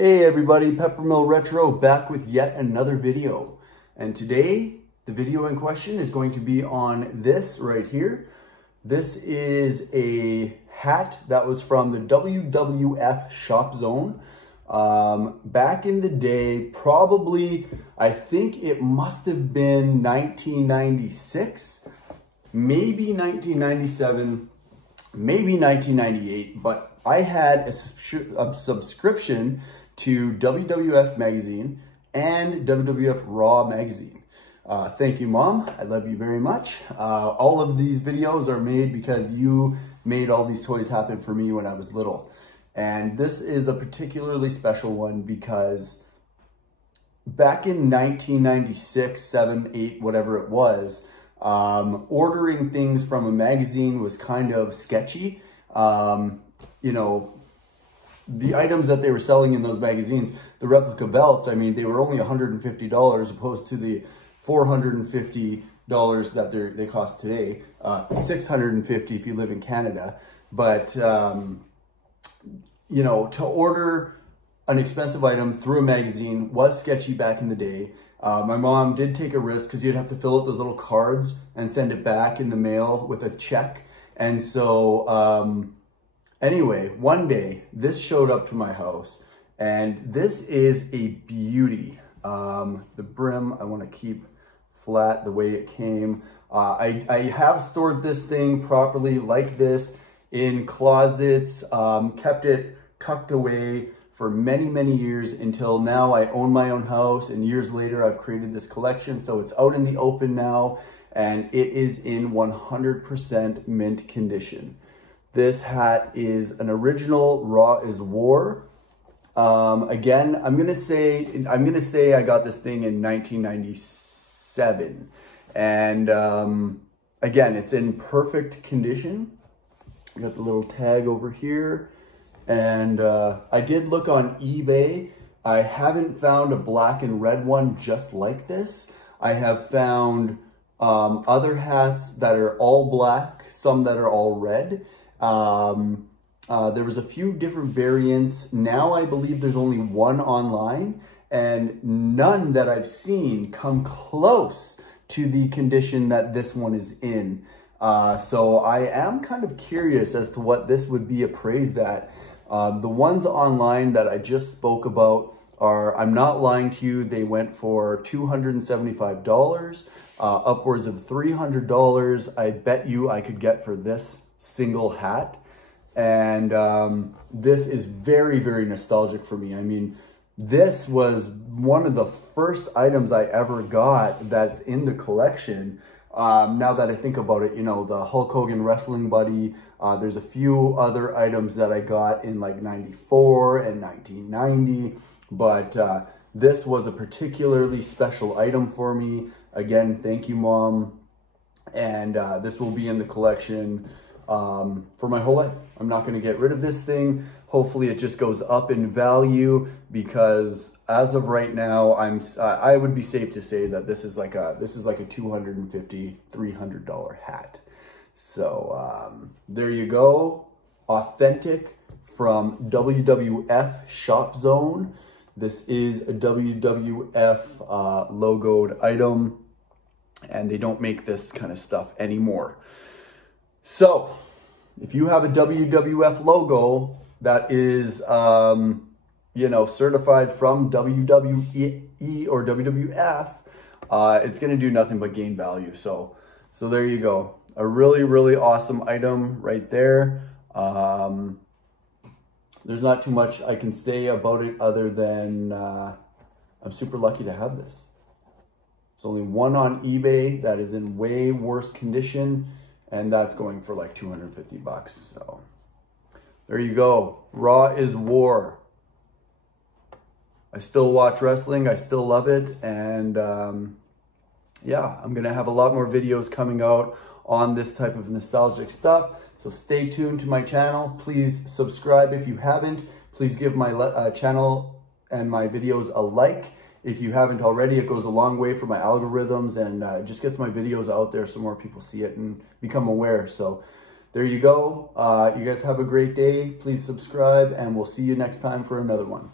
Hey everybody, Peppermill Retro back with yet another video. And today, the video in question is going to be on this right here. This is a hat that was from the WWF ShopZone. Back in the day, probably, I think it must have been 1996, maybe 1997, maybe 1998, but I had a subscription to WWF Magazine and WWF Raw Magazine. Thank you, Mom. I love you very much. All of these videos are made because you made all these toys happen for me when I was little. And this is a particularly special one because back in 1996, 7, 8, whatever it was, ordering things from a magazine was kind of sketchy. You know, the items that they were selling in those magazines, the replica belts, I mean, they were only $150 opposed to the $450 that they cost today, $650 if you live in Canada. But, you know, to order an expensive item through a magazine was sketchy back in the day. My mom did take a risk because you'd have to fill out those little cards and send it back in the mail with a check. And so, anyway, one day this showed up to my house and this is a beauty. The brim, I want to keep flat the way it came. I have stored this thing properly like this in closets, kept it tucked away for many, many years until now I own my own house, and years later I've created this collection. So it's out in the open now and it is in 100% mint condition. This hat is an original Raw is War. Again, I'm gonna say I got this thing in 1997, and again, it's in perfect condition. I got the little tag over here, and I did look on eBay. I haven't found a black and red one just like this. I have found other hats that are all black, some that are all red. There was a few different variants. Now I believe there's only one online, and none that I've seen come close to the condition that this one is in. So I am kind of curious as to what this would be appraised at. The ones online that I just spoke about are, I'm not lying to you, they went for $275, upwards of $300. I bet you I could get for this single hat. And this is very, very nostalgic for me. I mean, this was one of the first items I ever got that's in the collection. Now that I think about it, you know, the Hulk Hogan wrestling buddy, there's a few other items that I got in like 94 and 1990, but this was a particularly special item for me. Again, thank you, Mom. And this will be in the collection for my whole life. I'm not going to get rid of this thing. Hopefully it just goes up in value, because as of right now, I would be safe to say that this is like a $250, $300 hat. So there you go. Authentic from WWF ShopZone. This is a WWF logoed item, and they don't make this kind of stuff anymore. So, if you have a WWF logo that is, you know, certified from WWE or WWF, it's going to do nothing but gain value. So there you go. A really, really awesome item right there. There's not too much I can say about it other than I'm super lucky to have this. There's only one on eBay that is in way worse condition, and that's going for like $250. So there you go. Raw is War. I still watch wrestling. I still love it. And yeah, I'm going to have a lot more videos coming out on this type of nostalgic stuff. So stay tuned to my channel. Please subscribe if you haven't. Please give my channel and my videos a like. If you haven't already, it goes a long way for my algorithms, and just gets my videos out there so more people see it and become aware. So there you go. You guys have a great day. Please subscribe, and we'll see you next time for another one.